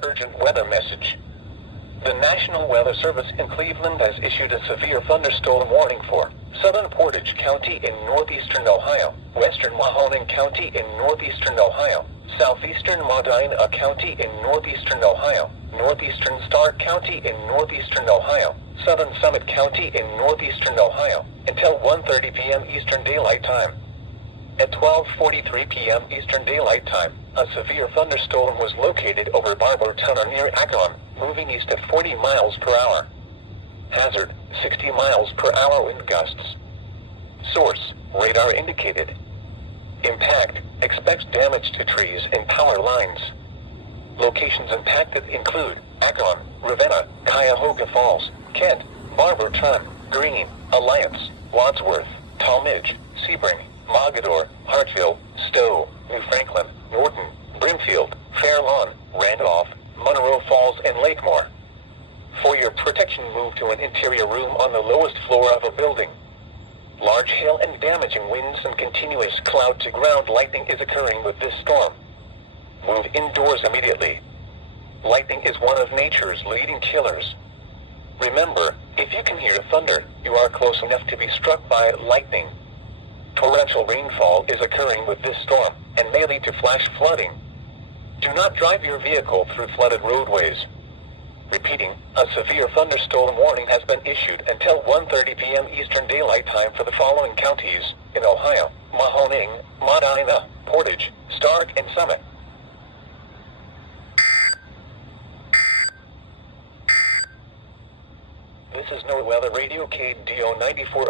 the urgent weather message. The National Weather Service in Cleveland has issued a severe thunderstorm warning for southern Portage County in northeastern Ohio, western Mahoning County in northeastern Ohio, southeastern Medina County in northeastern Ohio, northeastern Stark County in northeastern Ohio, southern Summit County in northeastern Ohio, until 1:30 p.m. Eastern Daylight Time. At 12:43 p.m. Eastern Daylight Time, a severe thunderstorm was located over Barberton or near Akron, moving east at 40 miles per hour. Hazard, 60 miles per hour wind gusts. Source, radar indicated. Impact, expects damage to trees and power lines. Locations impacted include Akron, Ravenna, Cuyahoga Falls, Kent, Barberton, Greene, Alliance, Wadsworth, Talmadge, Sebring, Mogador, Hartsville, Stowe, New Franklin, Norton, Brimfield, Fair Lawn, Randolph, Monroe Falls, and Lakemore. For your protection, move to an interior room on the lowest floor of a building. Large hail and damaging winds and continuous cloud-to-ground lightning is occurring with this storm. Move indoors immediately. Lightning is one of nature's leading killers. Remember, if you can hear thunder, you are close enough to be struck by lightning. Torrential rainfall is occurring with this storm, and may lead to flash flooding. Do not drive your vehicle through flooded roadways. Repeating, a severe thunderstorm warning has been issued until 1:30 p.m. Eastern Daylight Time for the following counties in Ohio: Mahoning, Medina, Portage, Stark, and Summit. This is NOAA Weather Radio KDO 94.